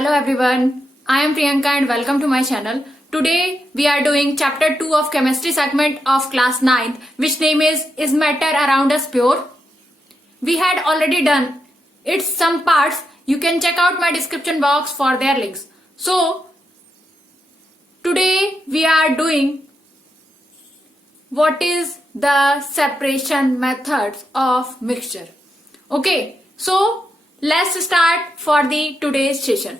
Hello everyone, I am Priyanka and welcome to my channel. Today we are doing chapter 2 of chemistry segment of class 9th, which name is matter around us pure? We had already done its some parts. You can check out my description box for their links. So today we are doing what is the separation methods of mixture. Okay, so let's start for the today's session.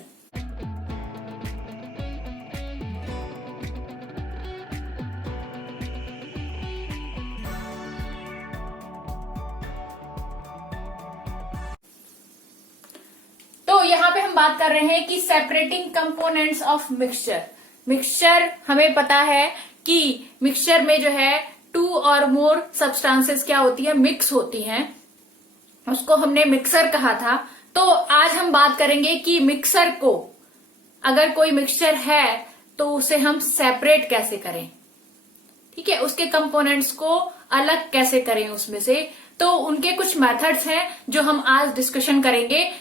तो यहाँ पे हम बात कर रहे हैं कि separating components of mixture. Mixture हमें पता है कि मिक्सचर में जो है टू और मोर सब्सटेंसेस क्या होती है, मिक्स होती हैं. उसको हमने मिक्सर कहा था. तो आज हम बात करेंगे कि मिक्सर को, अगर कोई मिक्सचर है तो उसे हम सेपरेट कैसे करें. ठीक है, उसके कंपोनेंट्स को अलग कैसे करें उसमें से. तो उनके कुछ मेथड्स हैं जो हम आज डिस्कशन करेंगे.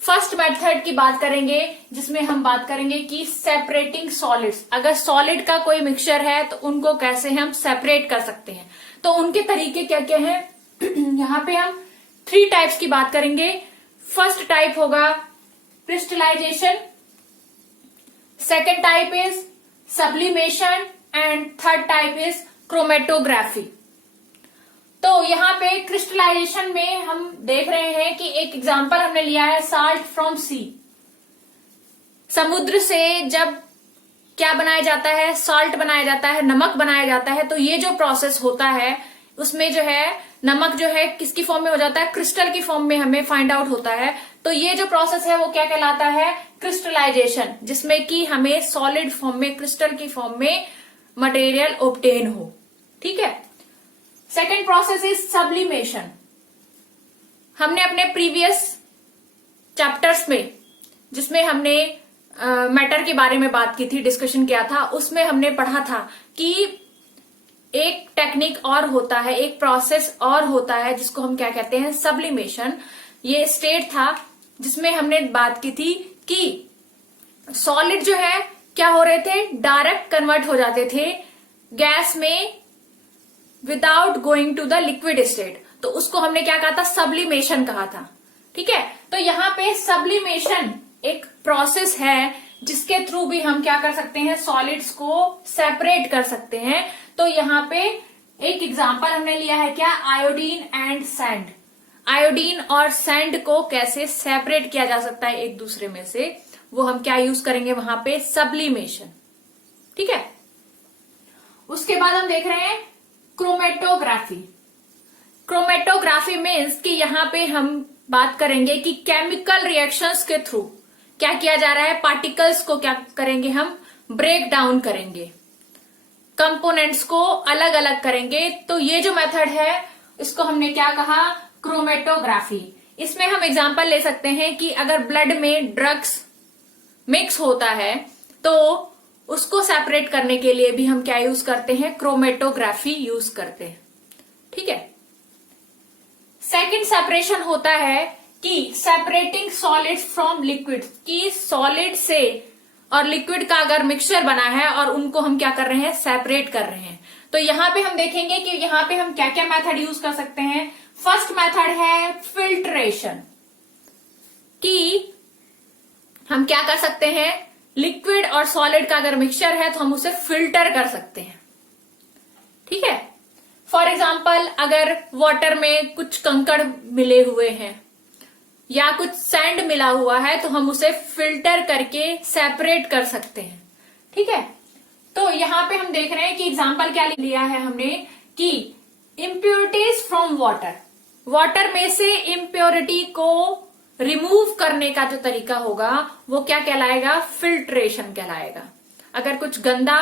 फर्स्ट मेथड की बात करेंगे जिसमें हम बात करेंगे कि सेपरेटिंग सॉलिड्स. अगर सॉलिड का कोई मिक्सचर है तो उनको कैसे हम सेपरेट कर सकते हैं. तो उनके तरीके क्या क्या हैं. यहाँ पे हम 3 टाइप्स की बात करेंगे. फर्स्ट टाइप होगा crystallisation, second type is sublimation and third type is chromatography. तो यहाँ पे क्रिस्टलाइजेशन में हम देख रहे हैं कि एक एग्जांपल हमने लिया है साल्ट फ्रॉम सी. समुद्र से जब क्या बनाया जाता है, सॉल्ट बनाया जाता है, नमक बनाया जाता है. तो ये जो प्रोसेस होता है उसमें जो है नमक जो है किसकी फॉर्म में हो जाता है, क्रिस्टल की फॉर्म में हमें फाइंड आउट होता है. तो ये जो प्रोसेस है वो क्या कहलाता है, क्रिस्टलाइजेशन, जिसमें कि हमें सॉलिड फॉर्म में, क्रिस्टल की फॉर्म में मटेरियल ऑब्टेन हो. ठीक है. Second process is sublimation. हमने अपने प्रीवियस चैप्टर्स में, जिसमें हमने मैटर के बारे में बात की थी, डिस्कशन किया था, उसमें हमने पढ़ा था कि एक टेक्निक और होता है, एक प्रोसेस और होता है जिसको हम क्या कहते हैं, सब्लिमेशन. ये स्टेट था जिसमें हमने बात की थी कि सॉलिड जो है क्या हो रहे थे, डायरेक्ट कन्वर्ट हो जाते थे गैस में without going to the liquid state. तो उसको हमने क्या कहा था, सब्लिमेशन कहा था. ठीक है. तो यहाँ पे सब्लिमेशन एक प्रोसेस है जिसके थ्रू भी हम क्या कर सकते हैं, सॉलिड्स को सेपरेट कर सकते हैं. तो यहाँ पे एक एग्जांपल हमने लिया है क्या, आयोडीन एंड सैंड. आयोडीन और सैंड को कैसे सेपरेट किया जा सकता है एक दूसरे में से, वो हम क्या यूज करेंगे वहां पे, सब्लिमेशन. ठीक है. उसके बाद हम देख रहे हैं क्रोमेटोग्राफी. क्रोमेटोग्राफी मीन्स कि यहाँ पे हम बात करेंगे कि केमिकल रिएक्शंस के थ्रू क्या किया जा रहा है, पार्टिकल्स को क्या करेंगे, हम ब्रेक डाउन करेंगे, कंपोनेंट्स को अलग अलग करेंगे. तो ये जो मेथड है इसको हमने क्या कहा, क्रोमेटोग्राफी. इसमें हम एग्जांपल ले सकते हैं कि अगर ब्लड में ड्रग्स मिक्स होता है तो उसको सेपरेट करने के लिए भी हम क्या यूज करते हैं, क्रोमेटोग्राफी यूज करते हैं. ठीक है. सेकंड सेपरेशन होता है कि सेपरेटिंग सॉलिड्स फ्रॉम लिक्विड, कि सॉलिड से और लिक्विड का अगर मिक्सचर बना है और उनको हम क्या कर रहे हैं, सेपरेट कर रहे हैं. तो यहाँ पे हम देखेंगे कि यहाँ पे हम क्या क्या मेथड यूज कर सकते हैं. फर्स्ट मेथड है फिल्ट्रेशन, कि हम क्या कर सकते हैं, लिक्विड और सॉलिड का अगर मिक्सचर है तो हम उसे फिल्टर कर सकते हैं. ठीक है. फॉर एग्जाम्पल अगर वाटर में कुछ कंकड़ मिले हुए हैं या कुछ सैंड मिला हुआ है तो हम उसे फिल्टर करके सेपरेट कर सकते हैं. ठीक है. तो यहाँ पे हम देख रहे हैं कि एग्जाम्पल क्या लिया है हमने कि इम्प्योरिटीज फ्रॉम वाटर. वाटर में से इम्प्योरिटी को रिमूव करने का जो तरीका होगा वो क्या कहलाएगा, फिल्ट्रेशन कहलाएगा. अगर कुछ गंदा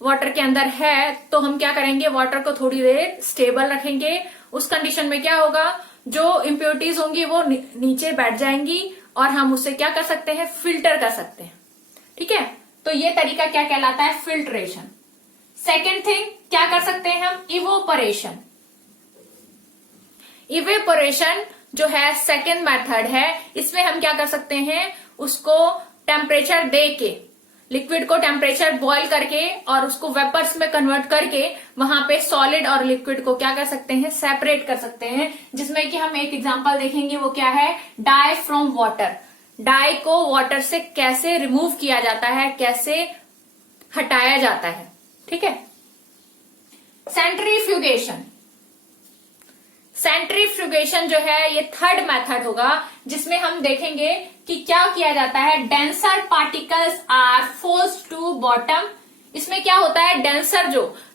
वाटर के अंदर है तो हम क्या करेंगे, वाटर को थोड़ी देर स्टेबल रखेंगे. उस कंडीशन में क्या होगा, जो इम्प्योरिटीज होंगी वो नीचे बैठ जाएंगी और हम उसे क्या कर सकते हैं, फिल्टर कर सकते हैं. ठीक है. तो ये तरीका क्या कहलाता है, फिल्ट्रेशन. सेकेंड थिंग क्या कर सकते हैं हम, इवोपरेशन. इवेपोरेशन जो है सेकेंड मेथड है, इसमें हम क्या कर सकते हैं, उसको टेम्परेचर दे के, लिक्विड को टेम्परेचर बॉईल करके और उसको वेपर्स में कन्वर्ट करके वहां पे सॉलिड और लिक्विड को क्या कर सकते हैं, सेपरेट कर सकते हैं। जिसमें कि हम एक एग्जांपल देखेंगे, वो क्या है, डाई फ्रॉम वाटर। डाई को वाटर से कैसे रिमूव किया जाता है, कैसे हटाया जाता है। ठीक है। सेंट्रीफ्यूगेशन, सेंट्रीफ्यूगेशन जो है ये थर्ड मेथड होगा, जिसमें हम देखेंगे कि क्या किया जाता है। Denser particles are forced to bottom. इसमें क्या होता है, डेंसर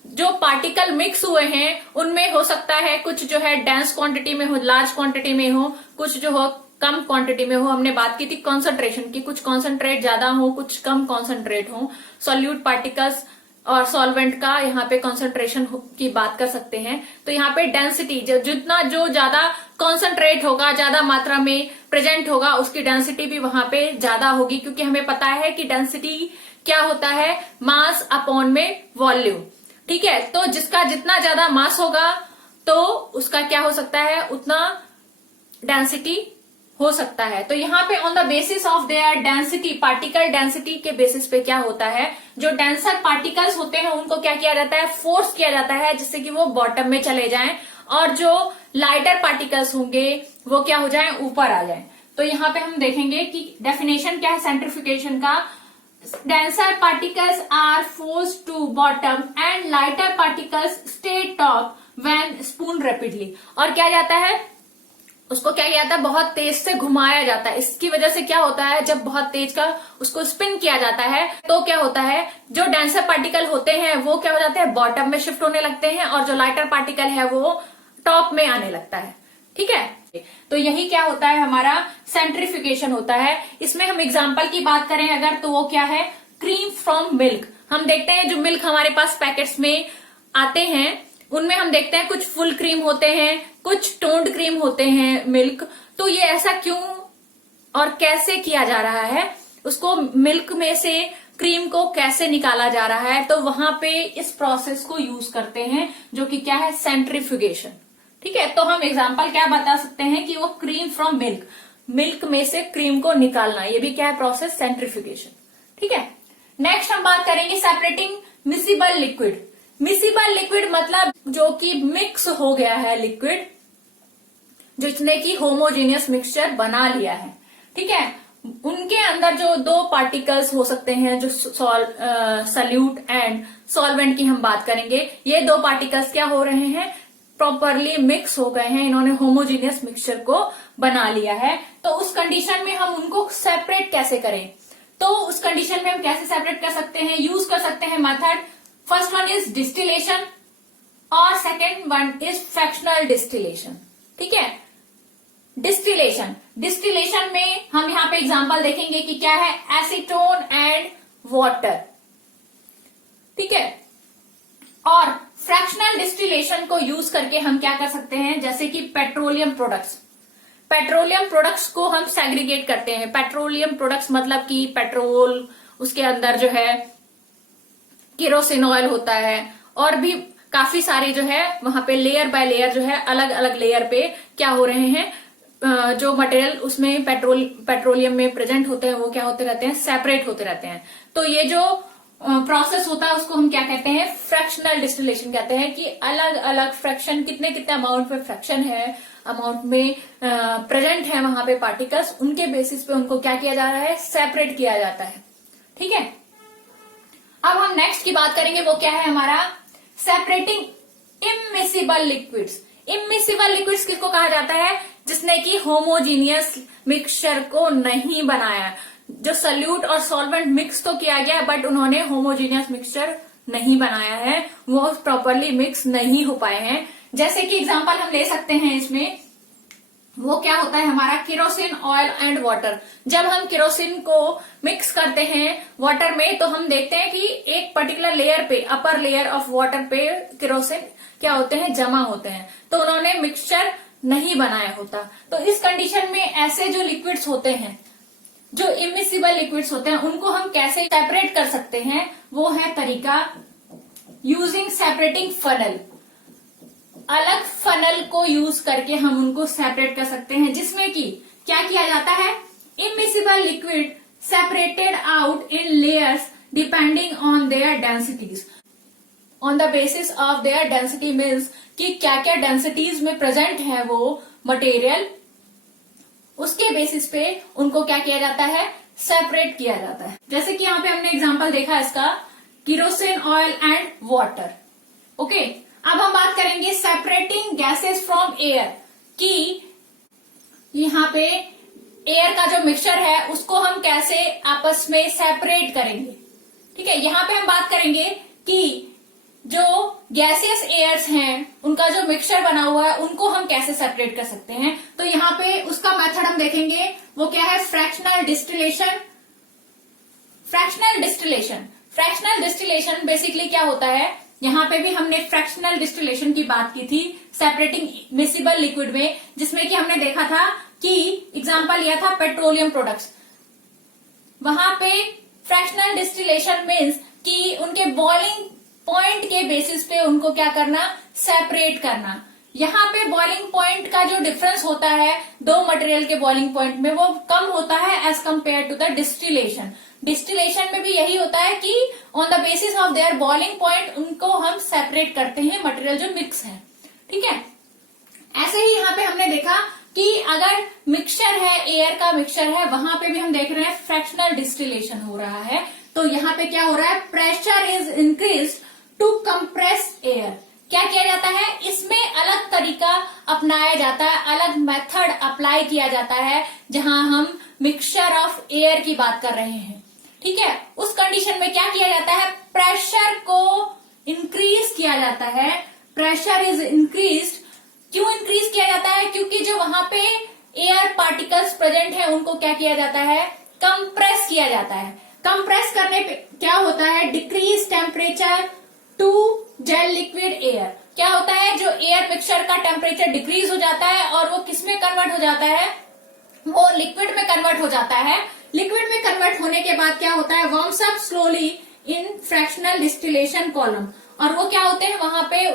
जो पार्टिकल मिक्स हुए हैं उनमें हो सकता है कुछ जो है डेंस क्वांटिटी में हो, लार्ज क्वांटिटी में हो, कुछ जो हो कम क्वांटिटी में हो। हमने बात की थी कॉन्सेंट्रेशन की, कुछ कॉन्सेंट्रेट ज्यादा हो, कुछ कम कॉन्सेंट्रेट हो। सॉल्यूट पार्टिकल्स और सॉल्वेंट का यहाँ पे कॉन्सेंट्रेशन की बात कर सकते हैं। तो यहाँ पे डेंसिटी जितना जो ज्यादा कॉन्सेंट्रेट होगा, ज्यादा मात्रा में प्रेजेंट होगा, उसकी डेंसिटी भी वहां पे ज्यादा होगी। क्योंकि हमें पता है कि डेंसिटी क्या होता है, मास अपॉन में वॉल्यूम। ठीक है। तो जिसका जितना ज्यादा मास होगा तो उसका क्या हो सकता है, उतना डेंसिटी हो सकता है। तो यहाँ पे on the basis of there density, particle density के बेसिस पे क्या होता है, जो डेंसर पार्टिकल्स होते हैं उनको क्या किया जाता है, फोर्स किया जाता है जिससे कि वो बॉटम में चले जाएं, और जो लाइटर पार्टिकल्स होंगे वो क्या हो जाएं, ऊपर आ जाएं। तो यहाँ पे हम देखेंगे कि डेफिनेशन क्या है सेंट्रीफ्यूगेशन का। Denser particles are forced to bottom and lighter particles stay top when spun rapidly. और क्या जाता है, उसको क्या किया जाता है, बहुत तेज से घुमाया जाता है। इसकी वजह से क्या होता है, जब बहुत तेज का उसको स्पिन किया जाता है तो क्या होता है, जो डेंसर पार्टिकल होते हैं वो क्या हो जाते हैं, बॉटम में शिफ्ट होने लगते हैं, और जो लाइटर पार्टिकल है वो टॉप में आने लगता है। ठीक है। तो यही क्या होता है, हमारा सेंट्रीफ्यूगेशन होता है। इसमें हम एग्जाम्पल की बात करें अगर, तो वो क्या है, क्रीम फ्रॉम मिल्क। हम देखते हैं जो मिल्क हमारे पास पैकेट्स में आते हैं उनमें हम देखते हैं कुछ फुल क्रीम होते हैं, कुछ टोन्ड क्रीम होते हैं मिल्क। तो ये ऐसा क्यों और कैसे किया जा रहा है, उसको मिल्क में से क्रीम को कैसे निकाला जा रहा है, तो वहां पे इस प्रोसेस को यूज करते हैं जो कि क्या है, सेंट्रीफ्यूगेशन। ठीक है। तो हम एग्जांपल क्या बता सकते हैं कि वो क्रीम फ्रॉम मिल्क, मिल्क में से क्रीम को निकालना, ये भी क्या है, प्रोसेस सेंट्रीफ्यूगेशन। ठीक है। नेक्स्ट हम बात करेंगे separating miscible liquid. Miscible liquid मतलब जो कि मिक्स हो गया है लिक्विड, जिसने की होमोजेनियस मिक्सचर बना लिया है। ठीक है। उनके अंदर जो दो पार्टिकल्स हो सकते हैं, जो सॉल्यूट एंड सॉल्वेंट की हम बात करेंगे, ये दो पार्टिकल्स क्या हो रहे हैं, प्रॉपरली मिक्स हो गए हैं, इन्होंने होमोजेनियस मिक्सचर को बना लिया है। तो उस कंडीशन में हम उनको सेपरेट कैसे करें, तो उस कंडीशन में हम कैसे सेपरेट कर सकते हैं, यूज कर सकते हैं method. First one is distillation और second one is fractional distillation. ठीक है। डिस्टिलेशन में हम यहाँ पे एग्जांपल देखेंगे कि क्या है, एसीटोन एंड वाटर। ठीक है। और फ्रैक्शनल डिस्टिलेशन को यूज करके हम क्या कर सकते हैं, जैसे कि पेट्रोलियम प्रोडक्ट्स को हम सेग्रीगेट करते हैं। पेट्रोलियम प्रोडक्ट्स मतलब कि पेट्रोल, उसके अंदर जो है केरोसिन ऑयल होता है, और भी काफी सारे जो है वहां पे लेयर बाय लेयर जो है, अलग अलग लेयर पे क्या हो रहे हैं, जो मटेरियल उसमें पेट्रोलियम में प्रेजेंट होते हैं वो क्या होते रहते हैं, सेपरेट होते रहते हैं। तो ये जो प्रोसेस होता है उसको हम क्या कहते हैं, फ्रैक्शनल डिस्टिलेशन कहते हैं, कि अलग अलग फ्रैक्शन, कितने कितने अमाउंट में फ्रैक्शन है, अमाउंट में प्रेजेंट है वहां पे पार्टिकल्स, उनके बेसिस पे उनको क्या किया जा रहा है, सेपरेट किया जाता है। ठीक है। अब हम नेक्स्ट की बात करेंगे, वो क्या है हमारा, separating immiscible liquids. Immiscible liquids किसको कहा जाता है, जिसने कि होमोजीनियस मिक्सचर को नहीं बनाया। जो सल्यूट और सॉल्वेंट मिक्स तो किया गया बट उन्होंने होमोजीनियस मिक्सचर नहीं बनाया है, वो प्रॉपरली मिक्स नहीं हो पाए हैं। जैसे कि एग्जांपल हम ले सकते हैं इसमें, वो क्या होता है हमारा, केरोसिन ऑयल एंड वाटर। जब हम केरोसिन को मिक्स करते हैं वाटर में तो हम देखते हैं कि एक पर्टिकुलर लेयर पे, अपर लेयर ऑफ वाटर पे केरोसिन क्या होते हैं, जमा होते हैं। तो उन्होंने मिक्सचर नहीं बनाया होता। तो इस कंडीशन में ऐसे जो लिक्विड्स होते हैं, जो इमिसिबल लिक्विड्स होते हैं, उनको हम कैसे सेपरेट कर सकते हैं, वो है तरीका यूजिंग सेपरेटिंग फनल। अलग फनल को यूज करके हम उनको सेपरेट कर सकते हैं, जिसमें कि क्या किया जाता है, immiscible liquid separated out in layers depending on their densities. On the basis of their density means कि क्या क्या densities में present है वो material, उसके बेसिस पे उनको क्या किया जाता है, सेपरेट किया जाता है. जैसे कि यहाँ पे हमने एग्जांपल देखा इसका, kerosene oil and water. Okay, अब हम बात करेंगे सेपरेटिंग गैसेस फ्रॉम एयर, कि यहाँ पे एयर का जो मिक्सचर है उसको हम कैसे आपस में सेपरेट करेंगे. ठीक है, यहाँ पे हम बात करेंगे कि जो गैसियस एयर्स हैं उनका जो मिक्सचर बना हुआ है उनको हम कैसे सेपरेट कर सकते हैं. तो यहाँ पे उसका मेथड हम देखेंगे, वो क्या है, fractional distillation. Fractional distillation, fractional distillation basically क्या होता है, यहाँ पे भी हमने फ्रैक्शनल डिस्टिलेशन की बात की थी सेपरेटिंग मिसिबल लिक्विड में, जिसमें कि हमने देखा था कि एग्जांपल लिया था पेट्रोलियम प्रोडक्ट्स. वहां पे फ्रैक्शनल डिस्टिलेशन मीन्स कि उनके बॉइलिंग पॉइंट के बेसिस पे उनको क्या करना, सेपरेट करना. यहाँ पे बॉइलिंग पॉइंट का जो डिफरेंस होता है दो मटेरियल के बॉइलिंग पॉइंट में, वो कम होता है as compare to the distillation. Distillation में भी यही होता है कि on the basis of their boiling point उनको हम सेपरेट करते हैं मटेरियल जो मिक्स है. ठीक है, ऐसे ही यहाँ पे हमने देखा कि अगर मिक्सचर है, एयर का मिक्सचर है, वहां पे भी हम देख रहे हैं फ्रैक्शनल डिस्टिलेशन हो रहा है. तो यहाँ पे क्या हो रहा है, pressure is increase to compress air. क्या किया जाता है, इसमें अलग तरीका अपनाया जाता है, अलग मेथड अप्लाई किया जाता है जहां हम मिक्सचर ऑफ एयर की बात कर रहे हैं. ठीक है, उस कंडीशन में क्या किया जाता है, प्रेशर को इंक्रीज किया जाता है. Pressure is increase. क्यों इंक्रीज किया जाता है, क्योंकि जो वहां पे एयर पार्टिकल्स प्रेजेंट है उनको क्या किया जाता है, कंप्रेस किया जाता है. कंप्रेस करने पे क्या होता है, decrease temperature to gel liquid air. क्या होता है, जो एयर मिक्सचर का टेम्परेचर डिक्रीज हो जाता है और वो किस में कन्वर्ट हो जाता है, वो लिक्विड में कन्वर्ट हो जाता है. लिक्विड में कन्वर्ट होने के बाद क्या होता है, warms up slowly in fractional distillation column. और वो क्या होते हैं, वहां पे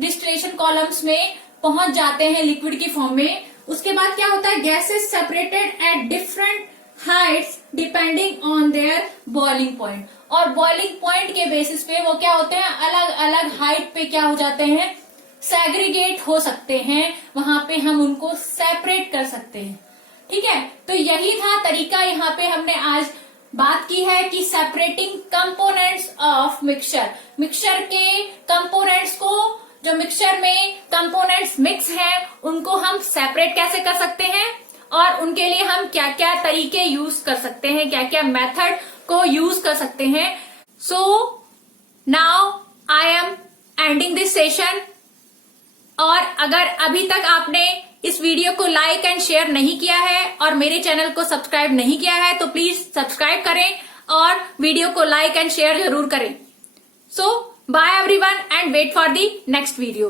डिस्टिलेशन कॉलम्स में पहुंच जाते हैं लिक्विड की फॉर्म में. उसके बाद क्या होता है, gases separated at different Heights depending on their boiling point. और बॉइलिंग पॉइंट के बेसिस पे वो क्या होते हैं, अलग अलग हाइट पे क्या हो जाते हैं, सेग्रीगेट हो सकते हैं. वहां पे हम उनको सेपरेट कर सकते हैं. ठीक है, तो यही था तरीका. यहाँ पे हमने आज बात की है कि separating components of mixture. Mixture के कंपोनेंट्स को, जो मिक्सचर में कंपोनेंट्स मिक्स हैं, उनको हम सेपरेट कैसे कर सकते हैं और उनके लिए हम क्या क्या तरीके यूज कर सकते हैं, क्या क्या मेथड को यूज कर सकते हैं. So now I am ending this session. और अगर अभी तक आपने इस वीडियो को लाइक एंड शेयर नहीं किया है और मेरे चैनल को सब्सक्राइब नहीं किया है तो प्लीज सब्सक्राइब करें और वीडियो को लाइक एंड शेयर जरूर करें. So bye everyone and wait for the next video.